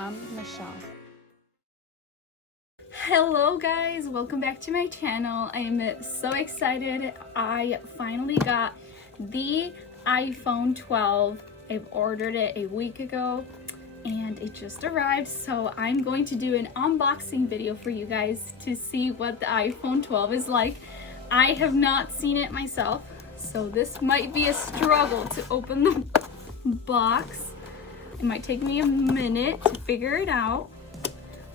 I'm Michelle. Hello guys, welcome back to my channel. I am so excited. I finally got the iPhone 12. I've ordered it a week ago and it just arrived, so I'm going to do an unboxing video for you guys to see what the iPhone 12 is like. I have not seen it myself, so this might be a struggle to open the box. It might take me a minute to figure it out.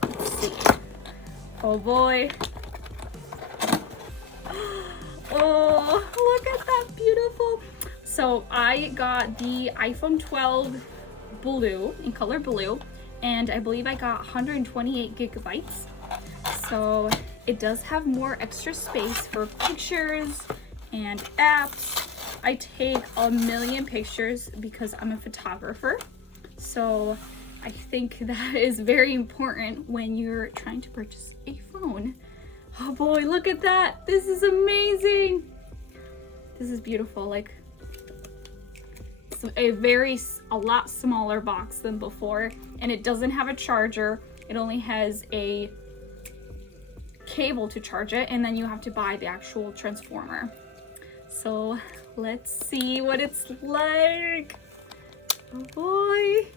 Let's see. Oh boy. Oh, look at that, beautiful. So I got the iPhone 12 blue, in color blue, and I believe I got 128 gigabytes. So it does have more extra space for pictures and apps. I take a million pictures because I'm a photographer. So I think that is very important when you're trying to purchase a phone. Oh boy, look at that. This is amazing. This is beautiful. Like, it's a lot smaller box than before, and it doesn't have a charger. It only has a cable to charge it, and then you have to buy the actual transformer. So let's see what it's like. Oh boy,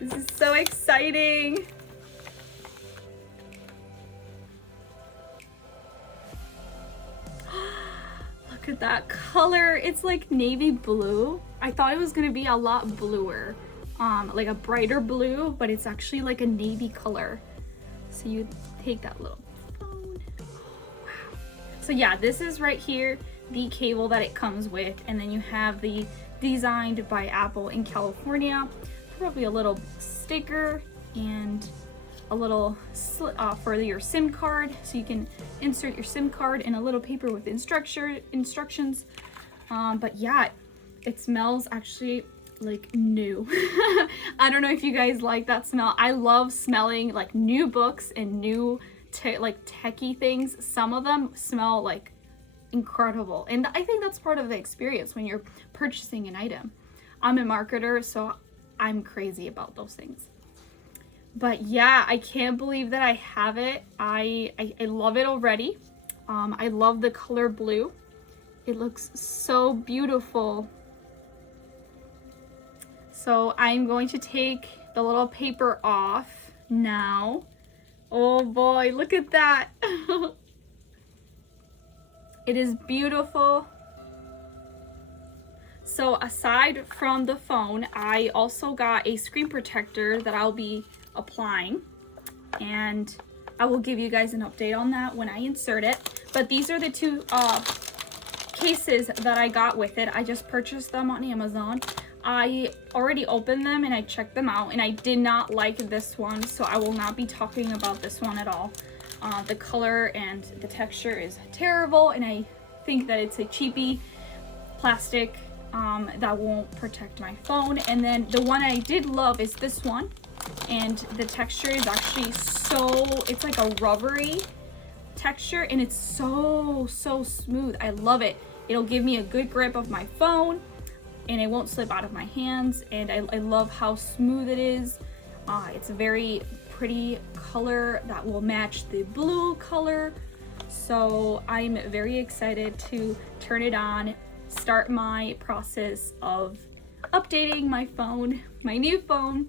this is so exciting. Look at that color. It's like navy blue. I thought it was gonna be a lot bluer, like a brighter blue, but it's actually like a navy color. So you take that little phone. Wow. So yeah, this is right here, the cable that it comes with, and then you have the designed by Apple in California, probably a little sticker and a little for your SIM card, so you can insert your SIM card in a little paper with instructions. But yeah, it smells actually like new. I don't know if you guys like that smell. I love smelling like new books and new techie things. Some of them smell like incredible, and I think that's part of the experience when you're purchasing an item. I'm a marketer, so I'm crazy about those things. But yeah, I can't believe that I have it. I love it already. I love the color blue. It looks so beautiful. So I'm going to take the little paper off now. Oh boy, look at that. It is beautiful. So aside from the phone, I also got a screen protector that I'll be applying, and I will give you guys an update on that when I insert it. But these are the two cases that I got with it. I just purchased them on Amazon. I already opened them and I checked them out, and I did not like this one, so I will not be talking about this one at all. The color and the texture is terrible, and I think that it's a cheapy plastic that won't protect my phone. And then the one I did love is this one, and the texture is actually it's like a rubbery texture, and it's so smooth. I love it. It'll give me a good grip of my phone, and it won't slip out of my hands, and I love how smooth it is. It's a very pretty color that will match the blue color, so I'm very excited to turn it on, start my process of updating my phone, my new phone.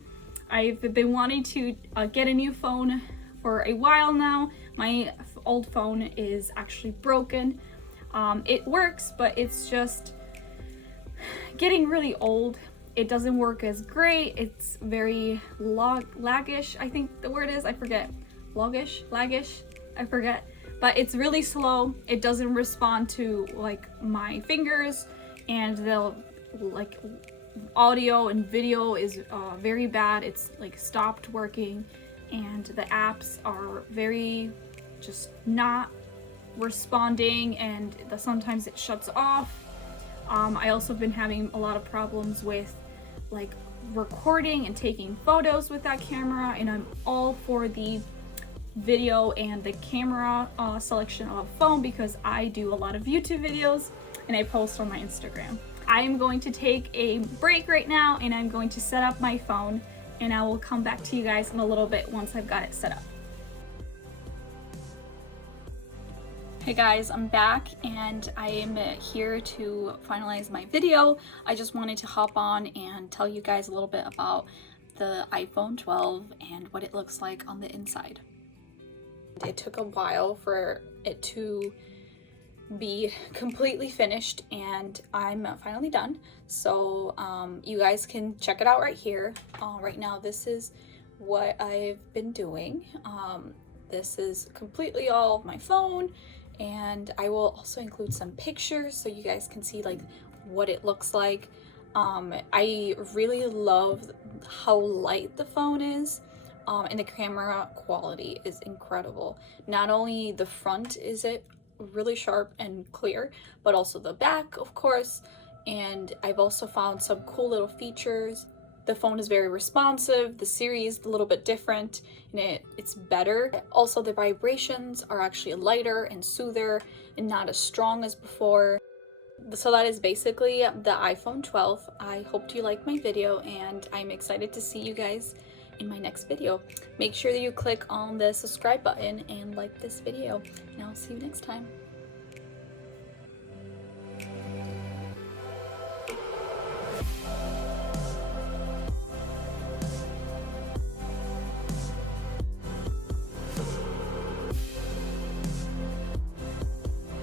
I've been wanting to get a new phone for a while now. My old phone is actually broken. It works, but it's just getting really old. It doesn't work as great. It's very laggish, I think the word is. I forget. Laggish, I forget. But it's really slow. It doesn't respond to like my fingers, and they'll like audio and video is very bad. It's like stopped working, and the apps are very just not responding, and sometimes it shuts off. I also been having a lot of problems with like recording and taking photos with that camera, and I'm all for the video and the camera selection of a phone because I do a lot of YouTube videos and I post on my Instagram. I am going to take a break right now, and I'm going to set up my phone and I will come back to you guys in a little bit once I've got it set up. Hey guys, I'm back and I am here to finalize my video. I just wanted to hop on and tell you guys a little bit about the iPhone 12 and what it looks like on the inside. It took a while for it to be completely finished and I'm finally done. So you guys can check it out right here. Right now this is what I've been doing. This is completely all of my phone, and I will also include some pictures so you guys can see like what it looks like. I really love how light the phone is, and the camera quality is incredible. Not only the front is it really sharp and clear, but also the back, of course. And I've also found some cool little features. The phone is very responsive, the Siri is a little bit different, and it's better. Also, the vibrations are actually lighter and soother and not as strong as before. So that is basically the iPhone 12. I hope you liked my video, and I'm excited to see you guys in my next video. Make sure that you click on the subscribe button and like this video, and I'll see you next time.